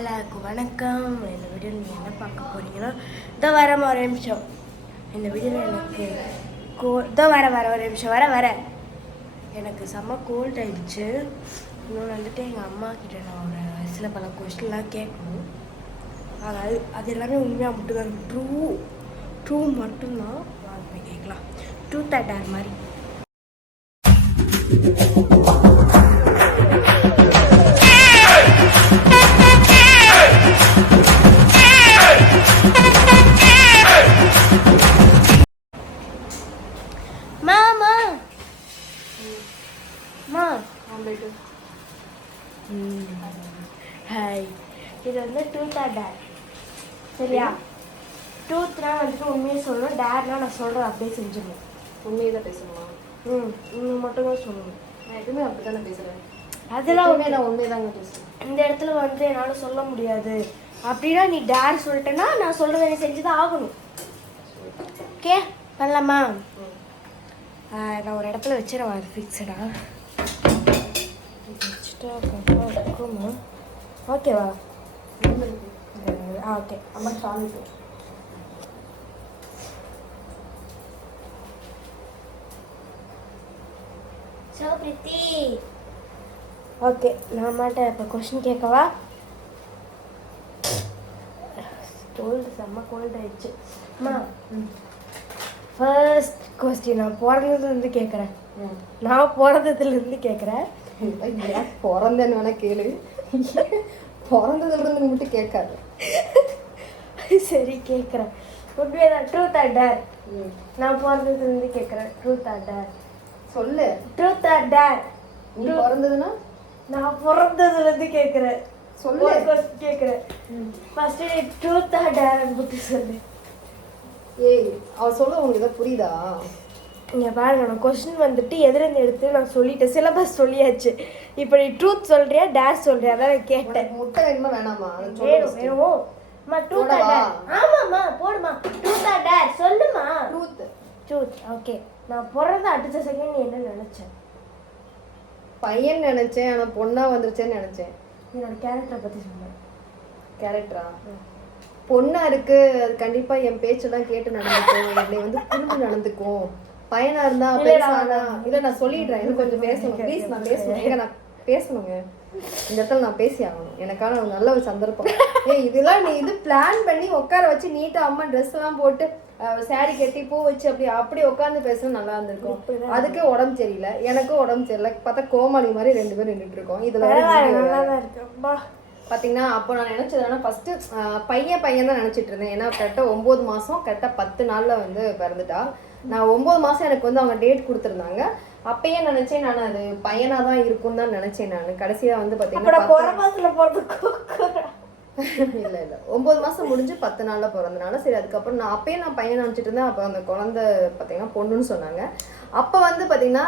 எல்லாருக்கும் வணக்கம். இந்த வீடியோ நீங்கள் என்ன பார்க்க போகிறீங்கன்னா இதோ வர ஒரு நிமிஷம். இந்த வீடியோவில் எனக்கு கோ இதோ வர வர ஒரு நிமிஷம். வர வர. எனக்கு செம்ம கோல்ட் ஆயிடுச்சு. இன்னொன்று வந்துட்டு எங்கள் அம்மா கிட்ட நான் ஒரு சில பல கொஸ்டின்லாம் கேட்கணும். அதாவது அது எல்லாமே உண்மையாக மட்டும்தான் ட்ரூ ட்ரூ மட்டும்தான். வாங்க கேட்கலாம். ட்ரூ அட்டார் மாதிரி. ஹாய் இது வந்து ஆர் டேர் சரியா? ட்ரூத்னா வந்துட்டு உண்மையை சொல்லணும். டேர்னா நான் சொல்கிறேன் அப்படியே செஞ்சிடணும். உண்மையை தான் பேசணுமா? ம் நீ மட்டும் தான் சொல்லணும். நான் எப்பவுமே அப்படி தானே பேசுகிறேன் அதெல்லாம் எப்பவுமே நான் உண்மையை தாங்க பேசுவேன் இந்த இடத்துல வந்து என்னால் சொல்ல முடியாது. அப்படின்னா நீ டேர் சொல்லிட்டேன்னா நான் சொல்கிறத நீ செஞ்சு தான் ஆகணும். ஓகே பண்ணலாமா? நான் ஒரு இடத்துல வச்சிடறேன் அது ஃபிக்ஸடா வச்சுட்டா ஓகேவா ஆ ஓகே. அம்மா சாமி ஸோ பிரித்தி. ஓகே நான் மாட்டேன். இப்போ கொஷின் கேட்கவா? கோல்டு செம்ம கோல்டு ஆயிடுச்சு. அம்மா ஃபர்ஸ்ட் கொஸ்டின் நான் பிறந்ததுலேருந்து கேட்குறேன். நான் பிறந்ததுலேருந்து கேட்குறேன். பிறந்தேன்னு வேணா கேளு. பிறந்ததுல இருந்து மட்டும் கேட்காது. சரி கேட்குறேன் உண்மையாக ட்ரூத் ஆர் டேர் நான் பிறந்ததுலேருந்து கேட்குறேன் ட்ரூத் ஆர் டேர் சொல்லு. ட்ரூத் ஆர் டேர் நீ பிறந்ததுன்னா? நான் பிறந்ததுலேருந்து கேட்குறேன் சொல்லு. கொஸ்டின் கேட்குறேன் ஃபஸ்ட்டு ட்ரூத் ஆர் டேர் பற்றி சொல்லு. ஏய் அவ சொல்ல உங்களுக்கு புரியுதா? இங்கே பாருங்க நான் கொஸ்டின் வந்துட்டு எதுலேருந்து எடுத்து நான் சொல்லிட்டேன். சிலபஸ் சொல்லியாச்சு. இப்போ நீ ட்ரூத் சொல்றியா டேர் சொல்றியா? அதான் நான் கேட்டேன். முட்டை வேணுமா வேணாமா? வேணும். வேணும். அம்மா ட்ரூத் ஆமாம்மா போடுமா ட்ரூத் ஆர் டேர் சொல்லுமா Truth. ட்ரூத் ஓகே நான் பிறந்த அடுத்த செகண்ட் என்ன நினச்சேன் பையன் நினைச்சேன் ஆனா பொண்ணா வந்துருச்சேன்னு நினைச்சேன். என்னோட கேரக்டரை பற்றி சொன்னேன் கேரக்டரா பொண்ணா இருக்கு அது கண்டிப்பா என் பேச்செல்லாம் கேட்டு நடந்துக்கும். என்னை வந்து புரிஞ்சு நடந்துக்கும். பையனா இருந்தா பெருசானா இல்ல நான் சொல்லிடுறேன். எனக்கு கொஞ்சம் பேசணும். ப்ளீஸ் நான் பேசணும். ஏங்க நான் பேசணுங்க. இந்த இடத்துல நான் பேசி ஆகணும். எனக்கான ஒரு நல்ல ஒரு சந்தர்ப்பம். ஏய் இதெல்லாம் நீ இது பிளான் பண்ணி உட்கார வச்சு நீட்டா அம்மா ட்ரெஸ் எல்லாம் போட்டு சாரி கட்டி பூ வச்சு அப்படி அப்படி உட்காந்து பேசுனா நல்லா இருந்திருக்கும். அதுக்கே உடம்பு சரியில்லை. எனக்கும் உடம்பு சரியில்லை. பார்த்தா கோமாளி மாதிரி ரெண்டு பேரும் நின்றுட்டு இருக்கோம். இதுல இருக்கு. அப்பா. பார்த்தீங்கன்னா அப்போ நான் நினச்சது என்னன்னா ஃபஸ்ட்டு பையன் பையன் தான் நினச்சிட்டு இருந்தேன். ஏன்னா கரெக்டாக ஒம்பது மாதம் கரெக்டாக பத்து நாளில் வந்து பிறந்துட்டா. நான் ஒம்பது மாதம் எனக்கு வந்து அவங்க டேட் கொடுத்துருந்தாங்க. அப்பயே நினச்சேன் நான் அது பையனாக தான் இருக்கும்னு தான் நினச்சேன் நான். கடைசியாக வந்து பிறந்து இல்லை இல்லை. ஒம்பது மாதம் முடிஞ்சு பத்து நாளில் பிறந்தனால சரி அதுக்கப்புறம் நான் அப்பயே நான் பையன் நினச்சிட்டு இருந்தேன். அப்போ அந்த குழந்தை பார்த்தீங்கன்னா பொண்ணுன்னு சொன்னாங்க. அப்போ வந்து பார்த்தீங்கன்னா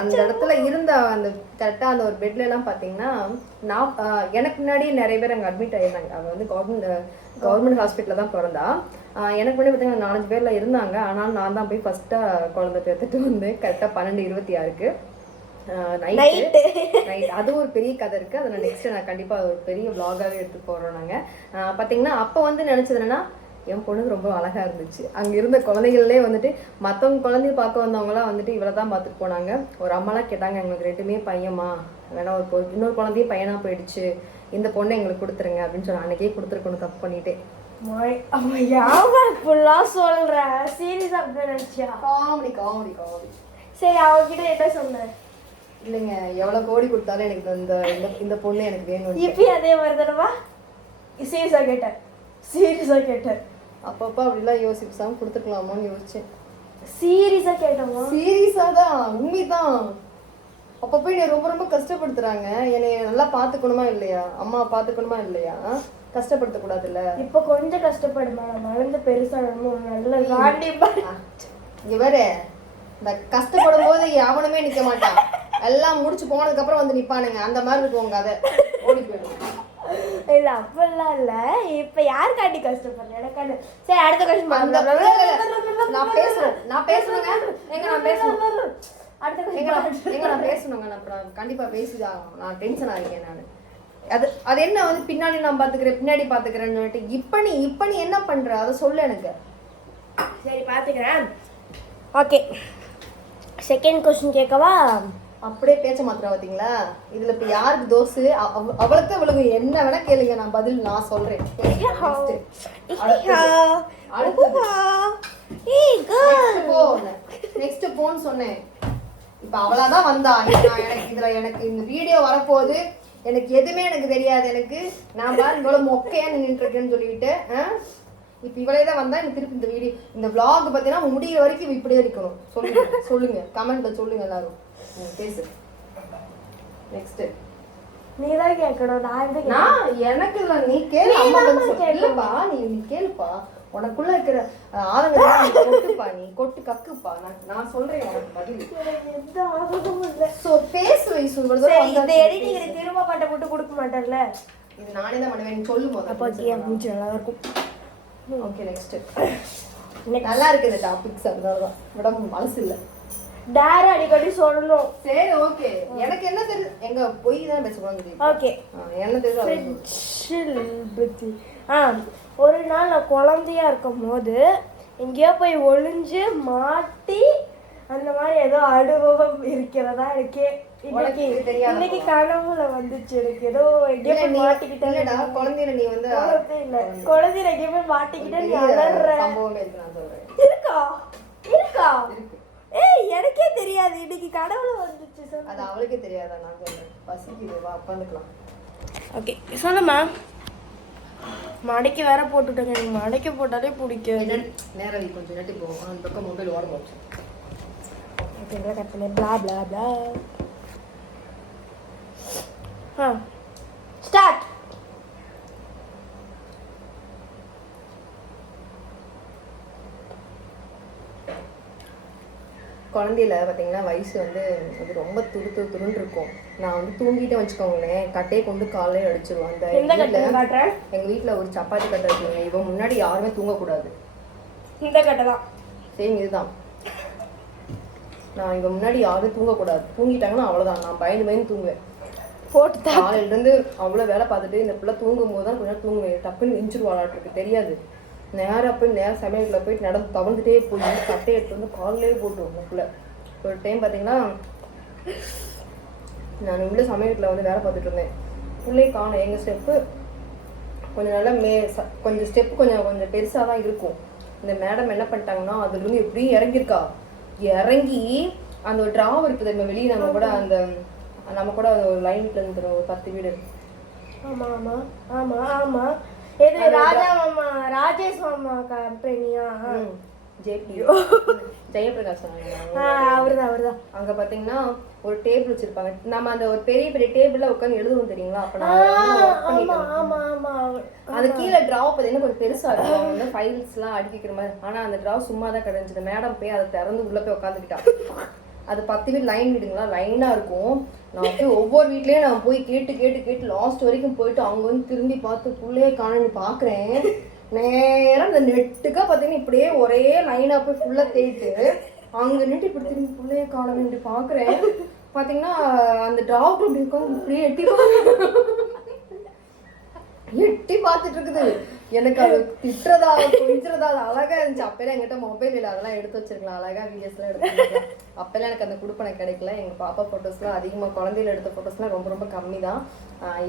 அந்த இடத்துல இருந்த அந்த கரெக்டாக அந்த ஒரு பெட்ல எல்லாம் பார்த்தீங்கன்னா நான் எனக்கு முன்னாடியே நிறைய பேர் அங்கே அட்மிட் ஆயிருந்தாங்க. அவங்க வந்து கவர்மெண்ட் கவர்மெண்ட் ஹாஸ்பிட்டலில் தான் பிறந்தா. எனக்கு முன்னாடி பார்த்தீங்கன்னா நாலஞ்சு பேரில் இருந்தாங்க. ஆனால் நான் தான் போய் ஃபஸ்ட்டாக குழந்தை பேர்த்துட்டு வந்து கரெக்டாக பன்னெண்டு இருபத்தி ஆறுக்கு. நைட்டு ரைட் அது ஒரு பெரிய கதை இருக்கு. அதை நான் நெக்ஸ்ட் நான் கண்டிப்பா ஒரு பெரிய vlog-ஆவே எடுத்து போறோம் நாங்க. ஆஹ் பாத்தீங்கன்னா அப்ப வந்து நினைச்சது என்னன்னா என் பொண்ணுக்கு ரொம்ப அழகா இருந்துச்சு. அங்க இருந்த குழந்தைகள்லே வந்துட்டு மத்தவங்க குழந்தைய பார்க்க வந்தவங்கலாம் வந்துட்டு இவ்வளவு தான் பார்த்துட்டு போனாங்க. ஒரு அம்மாலாம் கேட்டாங்க எங்களுக்கு ரெண்டுமே பையன்மா. வேணா ஒரு இன்னொரு குழந்தையும் பையனா போயிடுச்சு. இந்த பொண்ணை எங்களுக்கு கொடுத்துருங்க அப்படின்னு சொன்ன அன்னைக்கே கொடுத்துருக்கணும் தப்பு பண்ணிட்டேன் மொய்- அவன் யாவன் இப்படிலாம் சொல்ற? சீரியஸா நினைச்சியா? காமெடி காமெடி காமெடி சரி அவகிட்ட என்ன சொன்ன? இல்லைங்க எவ்வளவு கோடி கொடுத்தாலும் எனக்கு இந்த இந்த இந்த பொண்ணு எனக்கு வேணும் இப்பயும் அதே மாதிரி தானவா சீரியஸா கேட்டேன் சீரியஸா கேட்டேன். அப்பப்போ அப்படிலாம் யோசிப்பாம கொடுத்துக்கலாமோன்னு யோசிச்சேன். சீரியஸா கேட்டோமா சீரியஸா தான் உண்மைதான். அப்ப போய் என்னை ரொம்ப ரொம்ப கஷ்டப்படுத்துறாங்க. என்னை நல்லா பாத்துக்கணுமா இல்லையா? அம்மா பாத்துக்கணுமா இல்லையா? கஷ்டப்படுத்த கூடாதுல்ல? இப்ப கொஞ்சம் கஷ்டப்படுமா? வளர்ந்து பெருசாகணும் நல்ல காண்டி இங்க வேற இந்த கஷ்டப்படும் போது எவனுமே நிக்க மாட்டான். எல்லாம் முடிச்சு போனதுக்கு அப்புறம் வந்து நிப்பானுங்க. அந்த மாதிரி இருக்கும் உங்க கதை. ஓடி போயிடும் இல்ல அப்பெல்லாம் இல்ல. இப்ப யார் காட்டி கஷ்டப்படுறேன் எனக்காண்டி சரி அடுத்த கொஸ்டின் நான் பேசுறேன். நான் பேசுறேங்க. எங்க நான் பேசணும் அடுத்த நான் பேசணுங்க நான் அப்புறம் கண்டிப்பா பேசிதான். நான் டென்ஷன் ஆகிருக்கேன் நான். அது அது என்ன வந்து பின்னாடி நான் பாத்துக்கிறேன் பின்னாடி பாத்துக்கிறேன்னு சொல்லிட்டு இப்ப நீ இப்ப நீ என்ன பண்ற? அதை சொல்லு எனக்கு. சரி பார்த்துக்கிறேன் ஓகே செகண்ட் கொஸ்டின் கேட்கவா? அப்படியே பேச்ச மாத்திரம் பாத்தீங்களா? இதுல இப்ப யாருக்கு தோசு? அவ- அவ- அவளுக்கு அவளுக்கு என்ன வேணா கேளுங்க நான் பதில் நான் சொல்றேன். அடுத்தது. நெக்ஸ்ட் போன் சொன்னேன். இப்ப அவளாதான் வந்தா. எனக்கு இதுல எனக்கு இந்த வீடியோ வரப்போகுது எனக்கு எதுவுமே எனக்கு தெரியாது. எனக்கு நான் பாரு இவ்வளவு மொக்கையா நின்றுட்டு இருக்கேன்னு சொல்லிட்டு? இப்ப இவளே தான் வந்தா எனக்கு திருப்பி இந்த வீடியோ இந்த vlog பாத்தீங்கன்னா முடியிற வரைக்கும் இப்படியே இருக்கணும் சொல்லுங்க சொல்லுங்க. கமெண்ட்ல சொல்லுங்க எல்லாரும். பேசு. நெக்ஸ்ட் நீ தான் கேட்கணும். நான்? நான் எனக்கு இல்ல. நீ கேளு. இல்லப்பா நீ நீ கேளுப்பா. உனக்குள்ள இருக்கிற நீ கொட்டுப்பா நீ கொட்டு கக்குப்பா. நான் நான் சொல்றேன் உனக்கு பதில். சோ பேசு தூரம் சரி இந்த. எடிட்டிங் திரும்ப பட்ட போட்டு கொடுக்க மாட்டேன்ல இது நானே தான் பண்ணுவேன். நீ சொல்லு அப்போ ஓகே மூச்சு நல்லா தான் இருக்கும் ஓகே நெக்ஸ்ட் நெக்ஸ்ட் நல்லா இருக்கு இந்த டாபிக்ஸ் அதனாலதான் விட மனசு இல்ல. டேர் அடிக்கடி சொல்லணும். சரி ஓகே எனக்கு என்ன தெரியுது எங்க பொய் தான் பேசக்கூடாது ஓகே என்ன. ஃப்ரிட்ஜில் பத்தி. ஆ ஒரு நாள் நான் குழந்தையா இருக்கும் போது எங்கேயோ போய் ஒளிஞ்சு மாட்டி அந்த மாதிரி ஏதோ அனுபவம் இருக்கிறதா இருக்கே. இன்னைக்கு இன்னைக்கு கனவுல வந்துச்சு எனக்கு. ஏதோ எங்கேயோ போய் மாட்டிக்கிட்டேன் குழந்தையில நீ வந்து இல்ல. குழந்தையில எங்கேயோ போய் மாட்டிக்கிட்டேன் நீ அலற இருக்கா இருக்கு? ஏய் எனக்கே தெரியாது. இன்னைக்கு கனவுல வந்துச்சு சொல்லு. அது அவளுக்கே தெரியாதா நான் சொல்றேன். பசிக்குது வா உட்காந்துக்கலாம். ஓகே சொல்லுமா மடைக்கு வேற போட்டுட்டேங்க. எனக்கு மடைக்கு போட்டாலே பிடிக்காது. நேரம் கொஞ்சம் நட்டி போகும் அந்த பக்கம் மொபைல் ஓட போச்சு. அப்படிங்கிற கற்பனை பிளா பிளா பிளா ஆ. ஸ்டார்ட் குழந்தையில பார்த்தீங்கன்னா வயசு வந்து அது ரொம்ப துரு துரு துருன்னு இருக்கும். நான் வந்து தூங்கிட்டே வச்சுக்கோங்களேன். கட்டையை கொண்டு காலையில அடிச்சிருவேன். அந்த எங்க வீட்ல ஒரு சப்பாத்தி கட்டை இருக்குங்க இவன் முன்னாடி யாருமே தூங்கக்கூடாது. இந்த கட்டை தான். சேம் இதுதான். நான் இவன் முன்னாடி யாரும் தூங்கக்கூடாது. தூங்கிட்டாங்கன்னா அவ்வளவுதான். நான் பயந்து பயந்து தூங்குவேன். போட்டு தான் காலையில இருந்து அவ்வளவு வேலை பார்த்துட்டு இந்த பிள்ளை தூங்கும் போது தான் கொஞ்ச நேரம் தூங்குவேன். டக்குன்னு எஞ்சிருவாளாட்டிருக்கு தெரியாது. நேரா போய் நேரா சமையலுக்குள்ள போயிட்டு நடந்து தவழ்ந்துட்டே போய் கட்டையை எடுத்து வந்து காலிலே போட்டுரும் அந்த பிள்ளை ஒரு டைம் பார்த்தீங்கன்னா நான் உள்ள சமையலுக்குள்ள வந்து வேலை பார்த்துட்டு இருந்தேன். பிள்ளையை காணும். எங்கள் ஸ்டெப்பு கொஞ்சம் நல்லா மே கொஞ்சம் ஸ்டெப் கொஞ்சம் கொஞ்சம் பெருசாக தான் இருக்கும். இந்த மேடம் என்ன பண்ணிட்டாங்கன்னா அதுலேருந்து எப்படியும் இறங்கியிருக்கா. இறங்கி அந்த ஒரு ட்ராவ் இருக்குது நம்ம வெளியே நம்ம கூட அந்த நம்ம கூட ஒரு லைன்ல இருந்து ஒரு பத்து வீடு ஆமா ஆமா ஆமா ஆமா. எது ராஜா மாமா ராஜேஷ் மாமா கம்பெனியா ஜேபி. ஜெயபிரகாஷ் அவர்தான் அவர்தான். அங்க பாத்தீங்கன்னா ஒரு டேபிள் வச்சிருப்பாங்க. நம்ம அந்த ஒரு பெரிய பெரிய டேபிள்ல உட்காந்து எழுதுவோம் தெரியுங்களா? அப்ப நான் அதை கீழே டிராவ் பார்த்தீங்கன்னா கொஞ்சம் பெருசா இருக்கும். வந்து ஃபைல்ஸ் எல்லாம் அடுக்கி வைக்கிற மாதிரி. ஆனா அந்த டிராவ் சும்மா தான் கிடைஞ்சது மேடம் போய் அதை திறந்து உள்ள போய் உட்காந்துக்கிட்டா அது பத்து வீடு லைன் வீடுங்களா? லைனா இருக்கும். நான் போய் ஒவ்வொரு வீட்லயும் நான் போய் கேட்டு கேட்டு கேட்டு லாஸ்ட் வரைக்கும் போயிட்டு அவங்க வந்து திரும்பி பார்த்து புள்ளையே காணன்னு பாக்குறேன் நேராக இந்த நெட்டுக்காக பார்த்தீங்கன்னா இப்படியே ஒரே லைனா போய் ஃபுல்லாக தேய்த்து அங்கே நின்று இப்படி திரும்பி பிள்ளைய காலம் என்று பார்க்குறேன் பார்த்தீங்கன்னா அந்த டிராவுக்கு இப்படி உட்காந்து இப்படியே எட்டி எட்டி பார்த்துட்டு இருக்குது. எனக்கு அது திட்டுறதா கொஞ்சிறதா அது அழகா இருந்துச்சு. அப்பெல்லாம் என்கிட்ட மொபைல் இல்லை அதெல்லாம் எடுத்து வச்சிருக்கலாம். அழகாக வீடியோஸ்லாம் எடுத்து வச்சிருக்கலாம். அப்பெல்லாம் எனக்கு அந்த குடுப்பனை கிடைக்கல. எங்கள் பாப்பா ஃபோட்டோஸ்லாம் அதிகமாக குழந்தையில எடுத்த ஃபோட்டோஸ்லாம் ரொம்ப ரொம்ப கம்மி தான்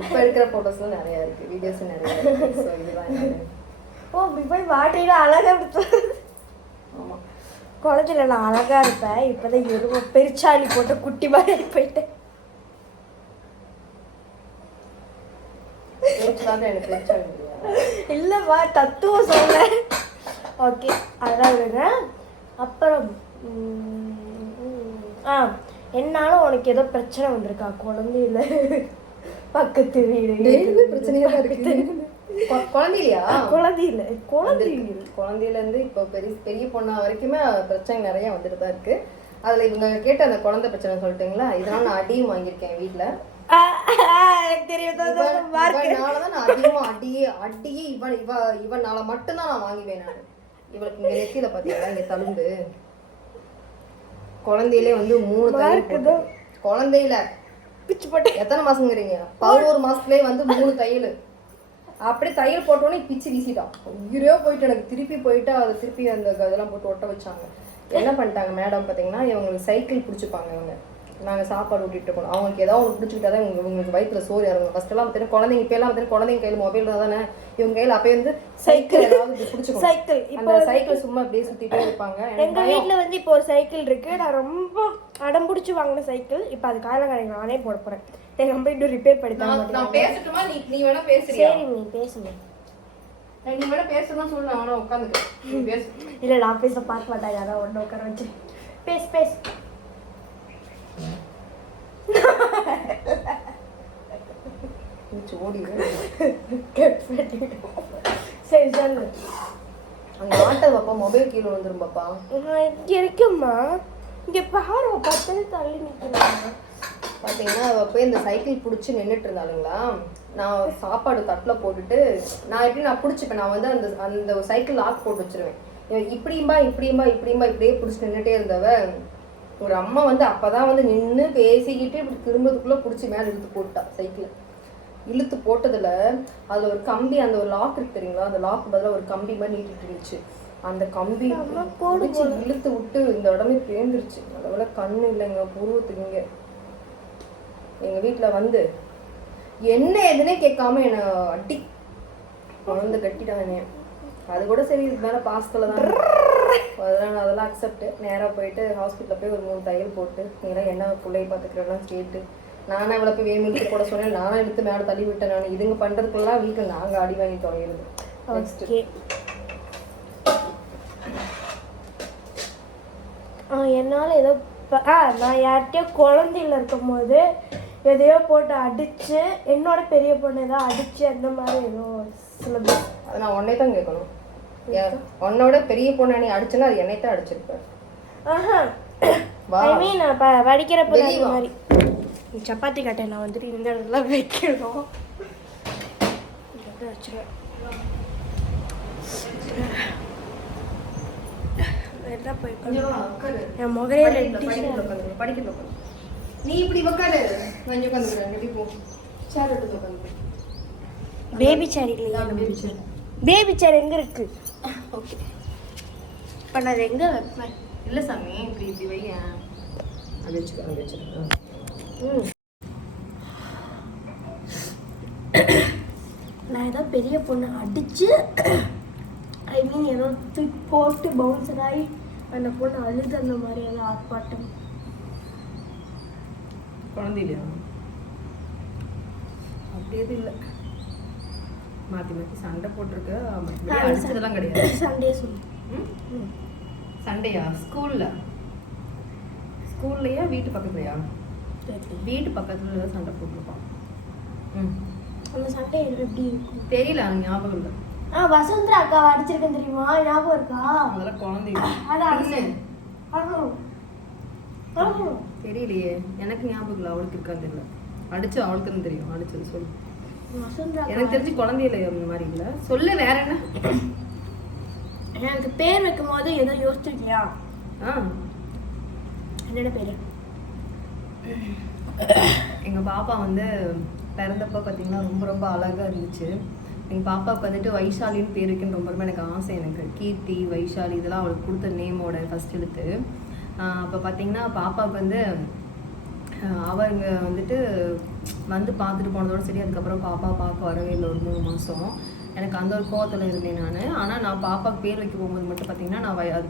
இப்போ இருக்கிற ஃபோட்டோஸ்லாம் நிறையா இருக்குது வீடியோஸ் நிறையா இருக்குது ஸோ இதுதான் ஓ இப்படி போய் வாட்டியில அழகா இருப்பேன் ஆமா. குழந்தையில நான் அழகா இருப்பேன். இப்பதான் எருவ பெருச்சாளி போட்டு குட்டி மாதிரி போயிட்டேன். இல்லைம்மா தத்துவம் சொல்ல ஓகே அதான் விடுங்க. அப்புறம் ஆ என்னாலும் உனக்கு ஏதோ பிரச்சனை வந்திருக்கா? குழந்தையில பக்கத்து வீடு. டெய்லி பிரச்சனையா தான் இருக்கு. கொ- குழந்தையிலையா? குழந்தையில. குழந்தையில இருந்து இப்போ பெரிய பெரிய பொண்ணா வரைக்குமே பிரச்சனை நிறைய வந்துட்டு தான் இருக்கு. அதுல இவங்க கேட்ட அந்த குழந்தை பிரச்சனை சொல்லிட்டுங்களா? இதனால நான் அடியும் வாங்கியிருக்கேன் வீட்ல. ஆ, ஆ, எனக்கு தெரியும். இதோ, இதோ, இதோ, mark. இவனாலதான் நான் அதிகமா அடியே அடியே இவன் இவ இவனால மட்டும்தான் நான் வாங்குவேன் நான். இவளுக்கு இங்க நெத்தியில பாத்தீங்களா? இங்க தழும்பு. குழந்தையிலே வந்து மூணு? போட்டு. குழந்தையில. பிச்சு போட்டு. எத்தனை மாசங்கிறீங்க? பதினோரு மாசத்துலயே வந்து மூணு தையல். அப்படியே தையல் போட்டோன்னே பிச்சு வீசிட்டான். உயிரே போயிட்டு எனக்கு திருப்பி போயிட்டு அதை திருப்பி அந்த இதெல்லாம் போட்டு ஒட்ட வச்சாங்க. என்ன பண்ணிட்டாங்க மேடம் பார்த்தீங்கன்னா இவங்களுக்கு சைக்கிள் பிடிச்சிப்பாங்க இவங்க. நாங்கள் சாப்பாடு ஊட்டிட்டு இருக்கோம் அவங்களுக்கு ஏதாவது ஒன்று பிடிச்சிக்கிட்டா தான் இவங்க இவங்களுக்கு வயிற்றுல சோறு இறங்கும். ஃபர்ஸ்ட் எல்லாம் பார்த்தீங்கன்னா குழந்தைங்க இப்போ எல்லாம் பார்த்தீங்கன்னா குழந்தைங்க கையில் மொபைல் தானே? இவங்க கையில் அப்போ வந்து சைக்கிள் ஏதாவது பிடிச்சிக்கணும் சைக்கிள் அந்த சைக்கிள் சும்மா அப்படியே சுத்திட்டே இருப்பாங்க. எனக்கு எங்க வீட்ல வந்து இப்போ ஒரு சைக்கிள் இருக்கு. நான் ரொம்ப அடம் பிடிச்சி வாங்கின சைக்கிள் இப்போ அது காலம் கடைக்கு நானே போட எங்க அம்மா இன்னும் ரிப்பேர் பண்ணி நான் பேசட்டுமா? நீ நீ வேணா பேசுறியா? சரி நீ பேசுங்க நீ வேணா பேசதான் சொல்லு நான் வேணா உட்காந்துக்கிறேன் பேசு. இல்ல நான் பேச பார்க்க மாட்டாங்க அதான் ஒன்று உட்கார வச்சு பேசு பேசு. சோடி சரி சொல்லு. அங்க ஆட்டோ பாப்பா மொபைல் கீழே வந்துரும் பாப்பா. இருக்கேம்மா. இங்க பாரு பத்து தள்ளி நிற்கிறாங்க பாத்தீங்கன்னா அவ போய் இந்த சைக்கிள் பிடிச்சி நின்றுட்டு இருந்தாளுங்களா? நான் சாப்பாடு தட்டில் போட்டுட்டு நான் எப்படி நான் பிடிச்சிப்பேன்? நான் வந்து அந்த அந்த சைக்கிள் லாக் போட்டு வச்சிருவேன். இப்படியும்பா இப்படியும்பா இப்படியும்பா இப்படியே பிடிச்சி நின்றுட்டே இருந்தவ ஒரு அம்மா வந்து அப்பதான் வந்து நின்று பேசிக்கிட்டு இப்படி திரும்பதுக்குள்ள பிடிச்சி மேலே இழுத்து போட்டா சைக்கிளை இழுத்து போட்டதுல அதுல ஒரு கம்பி அந்த ஒரு லாக் இருக்கு தெரியுங்களா? அந்த லாக் பதிலா ஒரு கம்பி மாதிரி நீட்டிட்டு இருந்துச்சு. அந்த கம்பி பிடிச்சி இழுத்து விட்டு இந்த உடம்பே பேந்துருச்சு அதோட கண்ணு இல்லைங்க புருவத்துக்கு இங்க. எங்க வீட்ல வந்து என்ன எதுனே கேட்காம என்னை அடி குழந்தை கட்டிட்டாங்க. அது கூட சரி இது மேலே பாஸ்தில் தான். அதெல்லாம் நான் அதெல்லாம் அக்செப்ட் நேராக போயிட்டு ஹாஸ்பிட்டலில் போய் ஒரு மூணு தையல் போட்டு நீங்களாம் என்ன பிள்ளைய பார்த்துக்கிறேன்னா கேட்டு நானே அவளை போய் வேமிட்டு போட சொன்னேன். நானே எடுத்து மேலே தள்ளி விட்டேன் நான். இதுங்க பண்ணுறதுக்குலாம் வீட்டில் நாங்கள் அடி வாங்கி தொலைகிறது ஓகே என்னால் ஏதோ ஆ நான் யார்கிட்டயோ குழந்தையில இருக்கும்போது எதையோ போட்டு அடிச்சு என்னோட பெரிய பொண்ணு ஏதோ அடிச்சு அந்த மாதிரி ஏதோ சிலபஸ் அது நான் உன்னை தான் கேட்கணும். உன்னோட பெரிய பொண்ணை நீ அடிச்சுன்னா அது என்னை தான் அடிச்சிருப்பேன் ஆஹா. ஐ மீன் நான் ப படிக்கிறப்ப வெளிய அந்த வா. மாதிரி. சப்பாத்தி கட்டை நான் வந்துட்டு இந்த இடத்துல வைக்கணும். வச்சிருவேன். என் முகரே படிக்கல நீ இப்படி உட்காரு. இங்க உட்காந்துக்கிறேன். போ. சேர் எடுத்து உட்காந்து பேபி சேர் இல்லையா. பேபி சேர் எங்க இருக்கு? ஓகே இப்போ நான் எங்க வைப்பேன்? இல்ல சாமி இப்படி இப்படி வை அது வச்சுக்கோ அங்கே வச்சுக்கோ ம் நான் ஏதோ பெரிய பொண்ணு அடிச்சு ஐ மீன் ஏதோ தூக்கி போட்டு பவுன்சர் ஆகி அந்த பொண்ணு அழுது அந்த மாதிரி ஏதோ ஆர்ப்பாட்டம். குழந்தை இல்லையா அப்படி எதுவும் இல்லை. மாற்றி மாற்றி சண்டை போட்டிருக்க. அடிச்சதெல்லாம் கிடையாது. சண்டே சொல்லு? சண்டையா? ஸ்கூலில்? ஸ்கூல்லையா? வீட்டு பக்கத்துலையா? வீட்டு பக்கத்துல தான் சண்டை போட்டிருப்பான். ம். அந்த சண்டை எப்படி? தெரியல எனக்கு ஞாபகம் இல்லை. ஆ வசுந்தரா அக்கா அடிச்சிருக்கேன் தெரியுமா? ஞாபகம் இருக்கா? அதெல்லாம் குழந்தை இல்லை. அதான். தெரியலையே. எனக்கு ஞாபகம் இல்லை அவளுக்கு இருக்கான்னு தெரியல. அடிச்சு அவளுக்குன்னு தெரியும். அடிச்சது சொல்லு. எனக்கு தெரிஞ்சு குழந்தையில அந்த மாதிரி இல்லை. சொல்லு வேற என்ன? எனக்கு பேர் வைக்கும் போது ஏதோ யோசிச்சிருக்கியா? ஆ. என்னென்ன பேரு? எங்கள் பாப்பா வந்து பிறந்தப்ப பார்த்தீங்கன்னா ரொம்ப ரொம்ப அழகாக இருந்துச்சு. எங்கள் பாப்பாவுக்கு வந்துட்டு வைஷாலின்னு பேர் வைக்கணும்னு ரொம்ப ரொம்ப எனக்கு ஆசை எனக்கு கீர்த்தி வைஷாலி இதெல்லாம் அவளுக்கு கொடுத்த நேமோட ஃபர்ஸ்ட் எழுத்து. அப்போ பார்த்தீங்கன்னா பாப்பாவுக்கு வந்து அவங்க வந்துட்டு வந்து பார்த்துட்டு போனதோட சரி அதுக்கப்புறம் பாப்பா பார்க்க வரவே இல்லை ஒரு மூணு மாதம் எனக்கு அந்த ஒரு கோவத்தில் இருந்தேன் நான். ஆனால் நான் பாப்பாவுக்கு பேர் வைக்க போகும்போது மட்டும் பார்த்தீங்கன்னா நான் வை- அது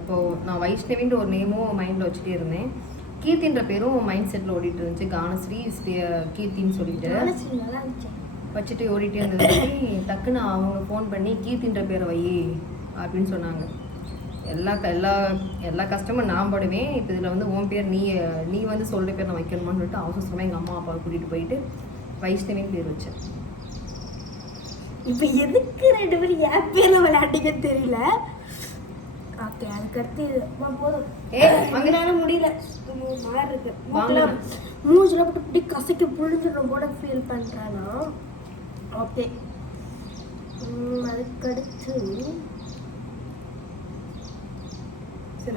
நான் வைஷ்ணவின்ற ஒரு நேமும் மைண்டில் வச்சுட்டே இருந்தேன். கீர்த்தின்ற பேரும் மைண்ட் செட்டில் ஓடிட்டு இருந்துச்சு. கானஸ்ரீ ஸ்ரீ கீர்த்தின்னு சொல்லிட்டு. வச்சுட்டு ஓடிட்டே இருந்தது. டக்குன்னு அவங்க ஃபோன் பண்ணி கீர்த்தின்ற பேரை வை அப்படின்னு சொன்னாங்க. எல்லா எல்லா எல்லா கஷ்டமும் நான் படுவேன். இப்போ இதில் வந்து உன் பேர் நீ நீ வந்து சொல்கிற பேர் நான் வைக்கணுமான்னு சொல்லிட்டு அவசரமாக எங்கள் அம்மா அப்பாவை கூட்டிகிட்டு போயிட்டு வைஷ்ணவின்னு பேர் வச்சேன். இப்போ எதுக்கு ரெண்டு பேரும் என் பேர்ல விளையாட்டிங்கன்னு தெரியல? ஓகே போதும். அங்கே எங்களால முடியல. மாறு இருக்கு. மூக்குல மூஞ்சில போட்டு இப்படி கசக்கி புழிஞ்சிடும் போல ஃபீல் பண்றேனா? ஓகே அதுக்கடுத்து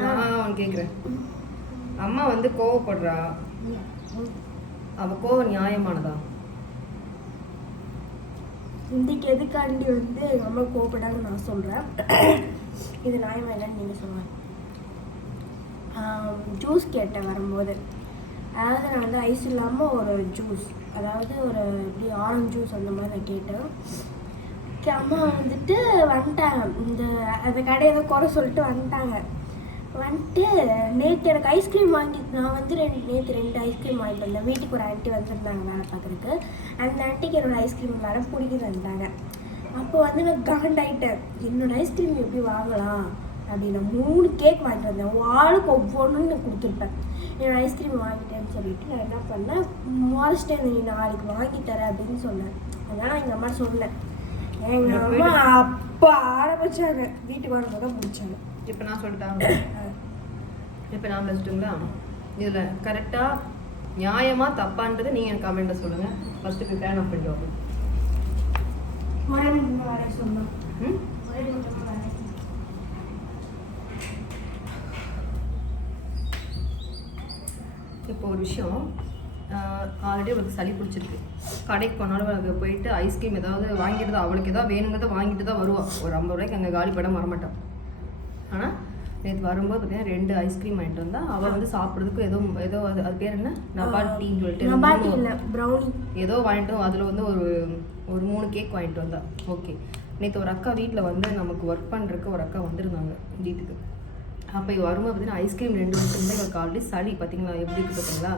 நான் கேட்குறேன் அம்மா வந்து கோவப்படுறா. அவ கோவம் நியாயமானதா? இன்றைக்கு எதுக்காண்டி வந்து எங்கள் அம்மா கோவப்படாங்கன்னு நான் சொல்கிறேன் இது நியாயமா இல்லைன்னு நீங்கள் சொல்லுங்கள் ஜூஸ் கேட்டேன் வரும்போது. அதாவது நான் வந்து ஐஸ் இல்லாமல் ஒரு ஜூஸ் அதாவது ஒரு இப்படி ஆரஞ்சு ஜூஸ் அந்த மாதிரி நான் கேட்டேன். அம்மா வந்துட்டு வந்துட்டாங்க. இந்த அந்த கடையை குறை சொல்லிட்டு வந்துட்டாங்க. வந்துட்டு நேற்று எனக்கு ஐஸ்கிரீம் வாங்கி நான் வந்து ரெண்டு நேற்று ரெண்டு ஐஸ்கிரீம் வாங்கிட்டு வந்தேன். வீட்டுக்கு ஒரு ஆண்டி வந்திருந்தாங்க வேலை பார்க்குறதுக்கு. அந்த ஆண்டிக்கு என்னோட ஐஸ்கிரீம் வேலை பிடிக்குது வந்தாங்க அப்போ வந்து நான் காண்டாயிட்டேன் என்னோட ஐஸ்கிரீம் எப்படி வாங்கலாம் அப்படின்னு மூணு கேக் வாங்கிட்டு வந்தேன். ஆளுக்கு நான் கொடுத்துருப்பேன். என்னோட ஐஸ்கிரீம் வாங்கிட்டேன்னு சொல்லிட்டு நான் என்ன பண்ணேன்? மாறிச்சிட்டேன் நீ நாளைக்கு வாங்கி தரேன் அப்படின்னு சொன்னேன். அதனால் எங்கள் அம்மா சொன்னேன். எங்கள் அம்மா அப்போ ஆரம்பிச்சாங்க. வீட்டுக்கு வரும்போது தான் முடிச்சாங்க. இப்போ நான் சொல்லிட்டாங்க. இப்போ நான் பேசிட்டுங்களா? இதில் கரெக்டாக நியாயமா தப்பான்றது நீங்கள் எனக்கு கமெண்ட்டில் சொல்லுங்கள் ஃபஸ்ட்டு ஃபேன் ஆஃப் பண்ணிட்டு வாங்க. மழை வர சொன்னோம் ம் மழை வர இப்போ ஒரு விஷயம் ஆல்ரெடி அவளுக்கு சளி பிடிச்சிருக்கு. கடைக்கு போனாலும் அவளுக்கு போயிட்டு ஐஸ்கிரீம் ஏதாவது வாங்கிட்டு தான் அவளுக்கு ஏதாவது வேணுங்கிறத வாங்கிட்டு தான் வருவாள் ஒரு ஐம்பது ரூபாய்க்கு அங்கே காலி படம் வரமாட்டான் ஆனால் நேற்று வரும்போது பார்த்தீங்கன்னா ரெண்டு ஐஸ்கிரீம் வாங்கிட்டு வந்தா அவள் வந்து சாப்பிட்றதுக்கு ஏதோ ஏதோ அது அது பேர் என்ன? நபாட்டின்னு சொல்லிட்டு ப்ரௌனி ஏதோ வாங்கிட்டு அதில் வந்து ஒரு ஒரு மூணு கேக் வாங்கிட்டு வந்தா. ஓகே நேற்று ஒரு அக்கா வீட்டில் வந்து நமக்கு ஒர்க் பண்ணுறதுக்கு ஒரு அக்கா வந்திருந்தாங்க வீட்டுக்கு. அப்போ வரும்போது பார்த்தீங்கன்னா ஐஸ்கிரீம் ரெண்டு வச்சுருந்தா இவளுக்கு ஆல்ரெடி சளி பார்த்தீங்களா எப்படி இருக்கு பார்த்தீங்களா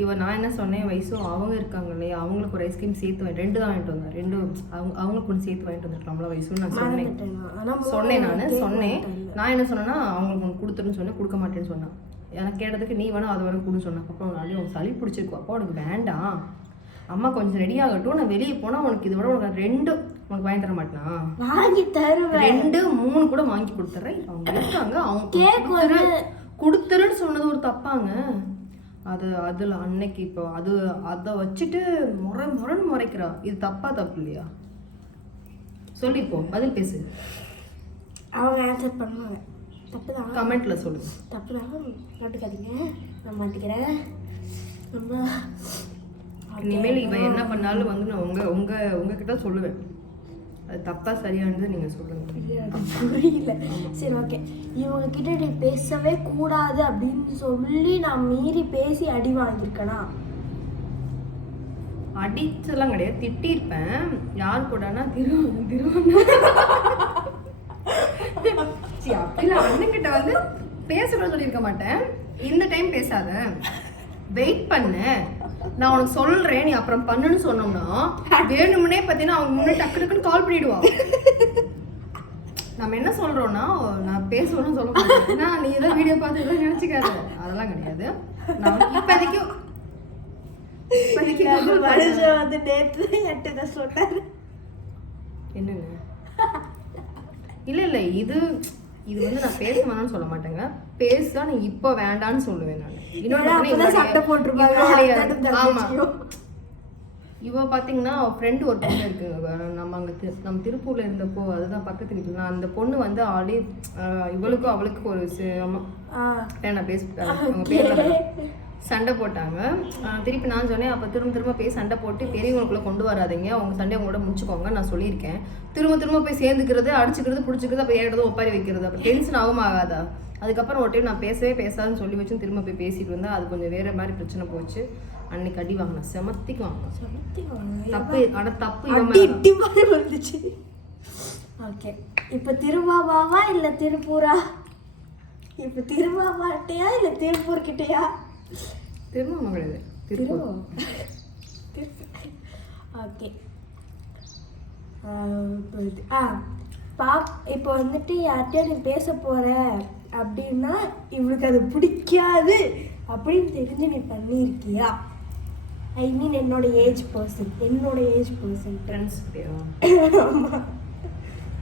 இவன் நான் என்ன சொன்னேன் வயசும் அவங்க இருக்காங்க இல்லையா அவங்களுக்கு ஒரு ஐஸ்கிரீம் சேர்த்து வாங்கி ரெண்டு தான் வாங்கிட்டு வந்தேன் ரெண்டு அவங்க அவங்களுக்கு ஒன்று சேர்த்து வாங்கிட்டு வந்துருக்கலாம்ல வயசுன்னு நான் சொன்னேன். சொன்னேன் நான் சொன்னேன். நான் என்ன சொன்னேன்னா அவங்களுக்கு ஒன்று கொடுத்துருன்னு சொன்னேன் கொடுக்க மாட்டேன்னு சொன்னேன். எனக்கு கேட்டதுக்கு நீ வேணா அது வேணா கொடுன்னு சொன்னேன். அப்புறம் உனக்கு உனக்கு சளி பிடிச்சிருக்கும். அப்போ உனக்கு வேண்டாம். அம்மா கொஞ்சம் ரெடி ஆகட்டும். நான் வெளியே போனால் உனக்கு இது விட உனக்கு ரெண்டு உனக்கு வாங்கி தர மாட்டேனா? வாங்கி தருவேன். ரெண்டு மூணு கூட வாங்கி கொடுத்துட்றேன் அவங்க இருக்காங்க. அவங்க கொடுத்துருன்னு சொன்னது ஒரு தப்பாங்க. அது அதில் அன்னைக்கு இப்போ அது அதை வச்சுட்டு முறை முறைன்னு முறைக்கிறா. இது தப்பா தப்பு இல்லையா? சொல்லி இப்போ பதில் பேசு. அவங்க ஆன்சர் பண்ணுவாங்க. தப்பு தான் கமெண்ட்ல சொல்லு. தப்பு தான் மாட்டுக்காதீங்க. நான் மாட்டிக்கிறேன். அம்மா இனிமேல் இவன் என்ன பண்ணாலும் வந்து நான் உங்க உங்க உங்ககிட்ட சொல்லுவேன். அது தப்பா சரியானது நீங்க சொல்லுங்க. புரியல. சரி ஓகே இவங்க கிட்ட நீ பேசவே கூடாது அப்படின்னு சொல்லி நான் மீறி பேசி அடி வாங்கியிருக்கேனா? அடிச்செல்லாம் கிடையாது. திட்டிருப்பேன் யார் கூடனா திரு திரு சரி, அப்படிலாம் அண்ணன்கிட்ட வந்து பேசக்கூட சொல்லியிருக்க மாட்டேன். இந்த டைம் பேசாத. வெயிட் பண்ணு. நான் உனக்கு சொல்றேன் நீ அப்புறம் பண்ணுன்னு சொன்னோம்னா வேணும்னே பார்த்தீங்கன்னா அவங்க முன்னாடி டக்கு டக்குன்னு கால் பண்ணிடுவா நம்ம என்ன சொல்றோம்னா நான் பேசணும்னு சொல்ல ஏன்னா நீ ஏதோ வீடியோ பார்த்து நினைச்சுக்காத. அதெல்லாம் கிடையாது. நான் இப்போதைக்கு இப்போதைக்கு. மனுஷன் வந்து நேற்று என்கிட்ட இதை சொன்னாரு. என்னங்க? இல்ல இல்ல இது இது வந்து நான் பேச வேணாம்னு சொல்ல மாட்டேங்க. பேச நீ இப்போ வேண்டான்னு சொல்லுவேன் நான். இன்னொன்னு ஏன்னா வந்து அப்பதான் சட்டை போட்டிருப்பாங்க. இவளுடைய- அண்ணனும் ஆமா. தங்கச்சியும். இவ பாத்தீங்கன்னா அவ ஃப்ரெண்டு ஒரு பொண்ணு இருக்குங்க நம்ம அங்க நம்ம திருப்பூர்ல இருந்தப்போ அதுதான் பக்கத்து வீட்டுல அந்த பொண்ணு வந்து ஆல்ரெடி இவளுக்கும் அவளுக்கும் ஒரு நான் பேச அவங்க. சண்டை போட்டாங்க. திருப்பி நான் சொன்னேன் அப்போ திரும்ப திரும்ப போய் சண்டை போட்டு பெரியவங்களுக்குள்ள கொண்டு வராதீங்க. அவங்க சண்டையை உங்களோட முடிச்சுக்கோங்க நான் சொல்லியிருக்கேன். திரும்ப திரும்ப போய் சேர்ந்துக்கிறது அடிச்சுக்கிறது பிடிச்சிக்கிறது அப்போ ஏறது ஒப்பாரி வைக்கிறது? அப்போ டென்ஷன் ஆகும் ஆகாதா? அதுக்கப்புறம் ஒரு டைம் நான் பேசவே பேசாதுன்னு சொல்லி வச்சு திரும்ப போய் பேசிட்டு வந்தா அது கொஞ்சம் வேற மாதிரி பிரச்சனை போச்சு. அன்னைக்கு அடி வாங்கினேன் செமத்திக்கு வாங்கினேன் தப்பு ஆனா தப்பு இட்டி மாதிரி வந்துச்சு ஓகே. இப்போ திருவாவாவா இல்லை திருப்பூரா? இப்போ திருவாவாட்டையா இல்லை திருப்பூர் கிட்டயா திரும்ப கிடையாது. திருப்பூர். ஓகே. ஆ பாப் இப்போ வந்துட்டு யார்கிட்டயும் நீ பேச போற? அப்படின்னா இவளுக்கு அது பிடிக்காது அப்படின்னு தெரிஞ்சு நீ பண்ணியிருக்கியா? ஐ மீன் என்னோட ஏஜ் பர்சன் என்னோட ஏஜ் பர்சன் ஃப்ரெண்ட்ஸ்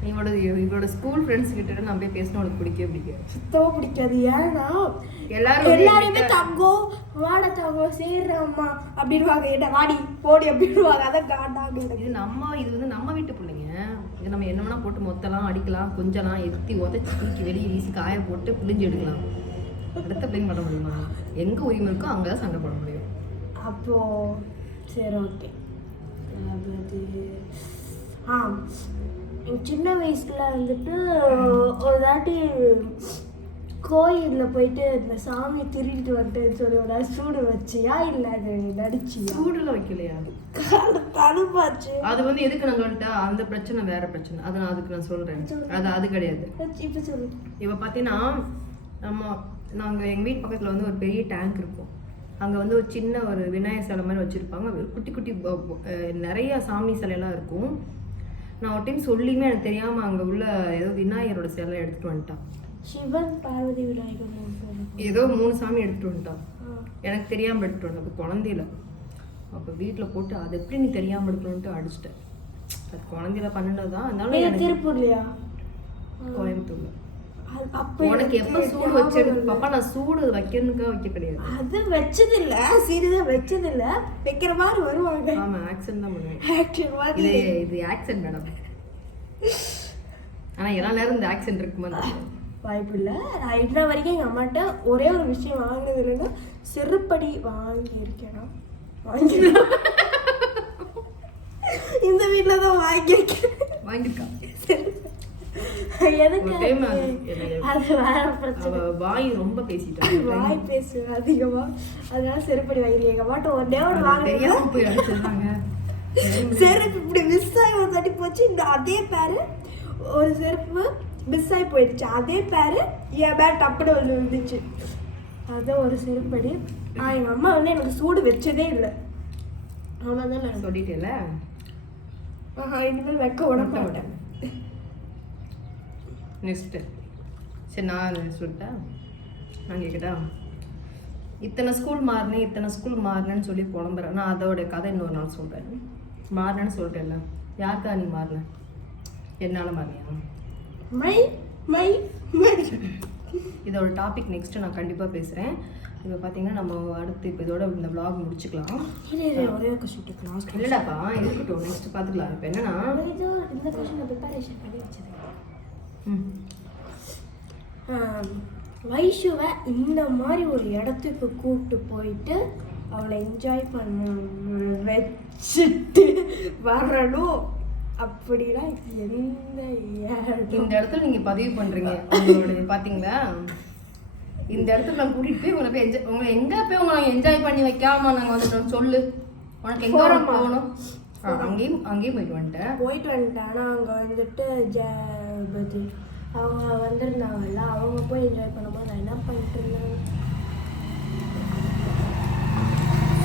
இவளோட இவளோட ஸ்கூல் ஃப்ரெண்ட்ஸ் கிட்ட நான் போய் பேசினா உனக்கு பிடிக்கவே பிடிக்காது. சுத்தமா பிடிக்காது. ஏன்னா எல்லாரும் எல்லாருமே தங்கம் வாட தங்கம் சேர்றாம்மா அப்படின்வாங்க என்ன வாடி போடி அப்படின்வாங்க அதான் காண்டாங்க இது நம்ம இது வந்து நம்ம வீட்டு பிள்ளைங்க. இது நம்ம என்ன வேணால் போட்டு மொத்தலாம் அடிக்கலாம் கொஞ்சலாம் எத்தி உதச்சி தூக்கி வெளியே வீசி காய போட்டு பிழிஞ்சு எடுக்கலாம். அடுத்த பிள்ளைங்க பண்ண முடியுமா? எங்கே உரிமை இருக்கோ அங்கே தான் சண்டை போட முடியும். அப்போ சரி ஓகே ஆ சின்ன வயசுல வந்துட்டு ஒரு தாட்டி கோயிலில் போயிட்டு இந்த சாமி திருடிட்டு வந்துட்டேன்னு சொல்லி ஒரு சூடு வச்சியா இல்லை அது நடிச்சியா? சூடுல வைக்கலையா? தடுப்பாச்சு அது வந்து எதுக்கு நான் சொல்லிட்டா? அந்த பிரச்சனை வேற பிரச்சனை. அதை நான் அதுக்கு நான் சொல்றேன். அது அது கிடையாது. இப்போ சொல்லு. இப்போ பார்த்தீங்கன்னா நம்ம நாங்கள் எங்கள் வீட்டு பக்கத்தில் வந்து ஒரு பெரிய டேங்க் இருக்கும். அங்கே வந்து ஒரு சின்ன ஒரு விநாயகர் சிலை மாதிரி வச்சுருப்பாங்க. குட்டி குட்டி நிறைய சாமி சிலையெல்லாம் இருக்கும். நான் ஒரு டைம் சொல்லியுமே எனக்கு தெரியாமல் அங்கே உள்ள ஏதோ விநாயகரோட சிலை எடுத்துகிட்டு வந்துட்டான். சிவன் பார்வதி விநாயகர் ஏதோ மூணு சாமி எடுத்துகிட்டு வந்துட்டான். எனக்கு தெரியாமல் எடுத்துகிட்டு வந்தேன். அப்போ குழந்தையில. அப்போ வீட்டில் போட்டு அது எப்படி நீ தெரியாமல் எடுக்கணுன்ட்டு அடிச்சிட்டேன் அது குழந்தையில பண்ணினது தான் அதனால திருப்பூர்லையா? கோயம்புத்தூர்ல. உனக்கு எப்போ சூடு வச்சு பாப்பா நான் சூடு வைக்கணுக்கா வைக்க கிடையாது. அது வச்சது இல்ல சீரியஸா வச்சது இல்ல வைக்கிற மாதிரி வருவாங்க. ஆமா ஆக்சன் தான் பண்ணுவேன். மாதிரி. இது ஆக்சன் மேடம் ஆனா எல்லா நேரம் இந்த ஆக்சன் இருக்குமா. வாய்ப்பு இல்ல நான் இன்ன வரைக்கும் எங்க அம்மாட்ட ஒரே ஒரு விஷயம் வாங்கினது இல்லைன்னா செருப்படி வாங்கியிருக்கேன். வாங்கியிருக்கேன். இந்த வீட்டில் தான் வாங்கியிருக்கேன். வாங்கியிருக்கா? எனக்கு ஒரு time அது- அது- எனக்கு- அது வேற பிரச்சனை. அவ வாய் ரொம்ப பேசிட்டா. வாய் பேசுவேன் அதிகமா. அதனால செருப்படி வாங்கிருக்கேன் எங்க வாங்கினேன் தெரியாம போய் அடிச்சிருந்தாங்க செருப்பு இப்படி மிஸ் ஆகி ஒரு தாட்டி போச்சு. இந்த அதே பேரு ஒரு செருப்பு மிஸ் ஆகி போயிடுச்சு. அதே பேரு என் பேர் டப்புன்னு வந்து இருந்துச்சு அதான் ஒரு செருப்படி ஆ எங்கள் அம்மா வந்து எனக்கு சூடு வச்சதே இல்லை. ஆமாம் தானே சொல்லிட்டேல? ஆஹா இனிமேல் வைக்க விட மாட்டேன். நெக்ஸ்ட் சரி நான் சொல்லிட்டா? நான் கேட்கட்டா இத்தனை ஸ்கூல் மாறினேன் இத்தனை ஸ்கூல் மாறினேன்னு சொல்லி புலம்புறேன். நான் அதோட கதை இன்னொரு நாள் சொல்கிறேன் மாறினேன்னு சொல்கிறேன்ல யாருக்கா நீ மாறின? என்னால் மாறினியா மை மை மை. இதோட டாபிக் நெக்ஸ்ட்டு நான் கண்டிப்பாக பேசுகிறேன் இப்போ பார்த்தீங்கன்னா நம்ம அடுத்து இப்போ இதோட இந்த vlog முடிச்சுக்கலாம். இல்லை இல்லை ஒரே ஒரு கொஸ்டின் லாஸ்ட் இல்லைடாப்பா இருக்கட்டும் நெக்ஸ்ட் பார்த்துக்கலாம் இப்போ என்னன்னா? இது இந்த கொஸ்டின் ப்ரிப்பரேஷன் பண்ணி ஆம், வைஷுவை இந்த மாதிரி ஒரு இடத்துக்கு கூப்பிட்டு போயிட்டு அவளை என்ஜாய் பண்ண வச்சுட்டு வரணும். அப்படின்னா எந்த இந்த இடத்துல நீங்கள் பதிவு பண்ணுறீங்க உங்களோட பார்த்தீங்களா இந்த இடத்துல நான் கூட்டிகிட்டு போய் உங்களை போய் என்ஜாய் உங்களை எங்கே போய் உங்களை என்ஜாய் பண்ணி வைக்காம நாங்கள் வந்துட்டோம் சொல்லு. உனக்கு எங்கே? போகணும்? அங்கேயும் அங்கேயும் போயிட்டு வந்துட்டேன். போயிட்டு வந்துட்டேன். ஆனால் அங்கே வந்துட்டு ஜ பதி அவங்க வந்திருந்தாங்கல்ல அவங்க போய் என்ஜாய் பண்ணும்போது நான் என்ன பண்ணிட்டு இருந்தேன்?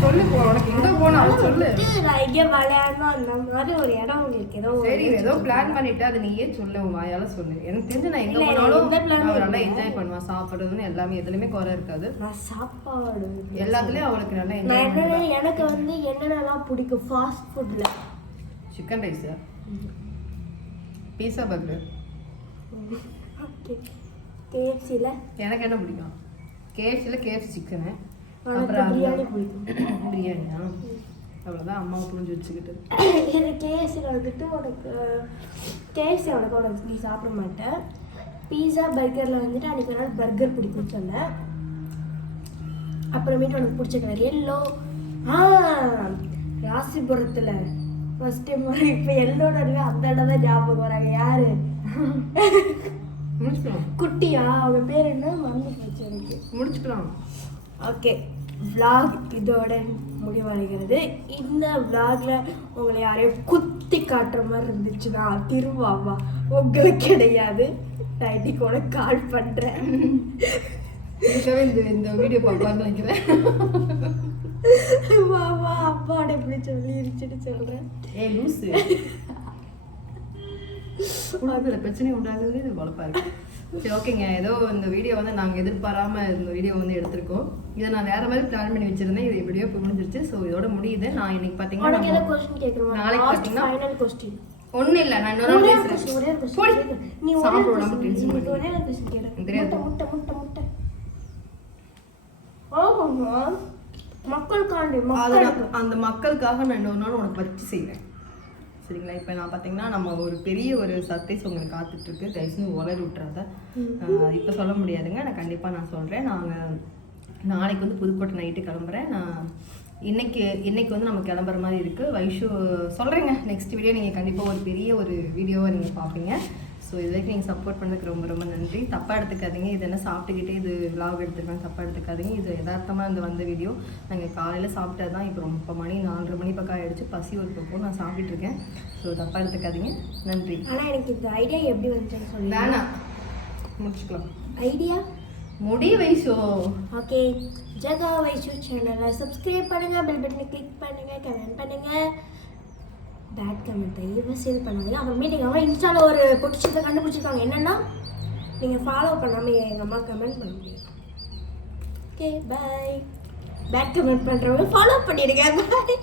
சொல்லு போ உனக்கு எங்கே அதை சொல்லு. நான் விளையாடணும் அந்த மாதிரி ஒரு இடம் உங்களுக்கு ஏதோ சரி ஏதோ பிளான் பண்ணிட்டு அதை நீயே சொல்லு வாயால சொல்லு. எனக்கு தெரிஞ்சு நான் எங்க போனாலும் அவ நல்லா. என்ஜாய் பண்ணுவா சாப்பிடுறதுன்னு எல்லாமே எதுலயுமே குறை இருக்காது. நான் சாப்பாடு எல்லாத்துலயும் அவளுக்கு நல்லா என்ஜாய் எனக்கு வந்து என்னென்னலாம் பிடிக்கும்? ஃபாஸ்ட் ஃபுட்டில் சிக்கன் ரைஸ் பீஸா பர்கர் கேஎஃப்சியில் எனக்கு என்ன பிடிக்கும்? கேஎஃப்சியில் கேஎஃப்சி சிக்கனு அப்புறம் பிரியாணியா? அவ்வளோதான் அம்மாவை புரிஞ்சு வச்சுக்கிட்டு. எனக்கு வந்துட்டு உனக்கு கேஎஃப்சி உனக்கு உனக்கு நீ சாப்பிட மாட்டேன் பீஸா பர்கரில் வந்துட்டு அன்றைக்கி ஒரு நாள் பர்கர் பிடிக்கும்னு சொன்னேன் அப்புறமேட்டு உனக்கு பிடிச்ச கலர் எல்லோ. ஆ ராசிபுரத்தில் ஃபஸ்ட் டைம் இப்போ எல்லோட அந்த இடம் தான் ஞாபகம் வராங்க யாரு? குட்டியா? அவங்க பேர் என்ன? மறந்து போச்சு எனக்கு. முடிச்சுக்கலாம். ஓகே vlog இதோட முடிவடைகிறது. இந்த vlogல உங்களை யாரையும் குத்தி காட்டுற மாதிரி இருந்துச்சுன்னா திரும்பாவா உங்களுக்கு கிடையாது. இன்னைக்கு உனக்கு கால் பண்ணுறேன் இந்த இந்த வீடியோ பார்க்கலாம்னு நினைக்கிறேன். மாமா அப்பாட இப்படி சொல்லிருச்சுன்னு சொல்கிறேன் ஏ லூசு. பிரச்சனை உண்டாகுது இது இருக்கு. சரி ஓகேங்க. ஏதோ இந்த வீடியோ வந்து நாங்க எதிர்பாராம இந்த வீடியோ வந்து எடுத்திருக்கோம். இதை நான் வேற மாதிரி பிளான் பண்ணி வச்சிருந்தேன். இது எப்படியோ இப்போ முடிஞ்சிருச்சு. ஸோ இதோட முடியுது. நான் இன்னைக்கு கேட்குறோம் நாளைக்கு கொஸ்டின் ஒன்றும் இல்லை. நான் இன்னொரு. எனக்கு தெரியாது. முட்டை, முட்டை, முட்டை, முட்டை. ஆமாம்மா. மக்களுக்காண்டி அந்த மக்களுக்காக நான் இன்னொரு நாள் உனக்கு வச்சு செய்வேன். சரிங்களா? இப்போ நான் பார்த்தீங்கன்னா நம்ம ஒரு பெரிய ஒரு சர்ப்ரைஸ் உங்களுக்கு காத்துட்டு இருக்கு தயவுசெய்து உலர் விட்டுறாத. இப்போ சொல்ல முடியாதுங்க. நான் கண்டிப்பாக நான் சொல்கிறேன் நாங்கள் நாளைக்கு வந்து புதுக்கோட்டை நைட்டு கிளம்புறேன். நான் இன்னைக்கு இன்னைக்கு வந்து நம்ம கிளம்புற மாதிரி இருக்குது வைஷு சொல்கிறேங்க நெக்ஸ்ட் வீடியோ நீங்கள் கண்டிப்பாக ஒரு பெரிய ஒரு வீடியோவை நீங்கள் பார்ப்பீங்க ஸோ இது வரைக்கும் நீங்கள் சப்போர்ட் பண்ணதுக்கு ரொம்ப ரொம்ப நன்றி. தப்பாக எடுத்துக்காதீங்க. இது என்ன சாப்பிட்டுக்கிட்டே இது விலாக் எடுத்துருக்கேன். தப்பாக எடுத்துக்காதீங்க. இது யதார்த்தமாக இருந்து வந்த வீடியோ நாங்கள் காலையில் சாப்பிட்டது தான். இப்போ ரொம்ப மணி நாலரை மணி பக்கம் ஆயிடுச்சு. பசி ஒரு பக்கம் நான் சாப்பிட்டுட்டு இருக்கேன். ஸோ தப்பாக எடுத்துக்காதீங்க. நன்றி. ஆனால் எனக்கு இந்த ஐடியா எப்படி வந்துச்சுன்னு சொல்லி வேணாம். முடிச்சுக்கலாம். ஐடியா முடி வைஷோ ஓகே ஜகா வைஷு சேனலை சப்ஸ்கிரைப் பண்ணுங்கள் பெல் பட்டனை கிளிக் பண்ணுங்கள் கமெண்ட் பண்ணுங்கள் பேட் கமெண்ட் தயவு செய்து பண்ணாதீங்க. அப்புறமேட்டு எங்கள் அம்மா இன்ஸ்டாவில் ஒரு பொக்கிஷத்தை கண்டுபிடிச்சிருக்காங்க. என்னென்னா நீங்கள் ஃபாலோ பண்ணாமல் எங்கள் அம்மா கமெண்ட் பண்ண முடியும் ஓகே பாய் பேட் கமெண்ட் பண்ணுறவங்க ஃபாலோ பண்ணிடுங்க. பாய்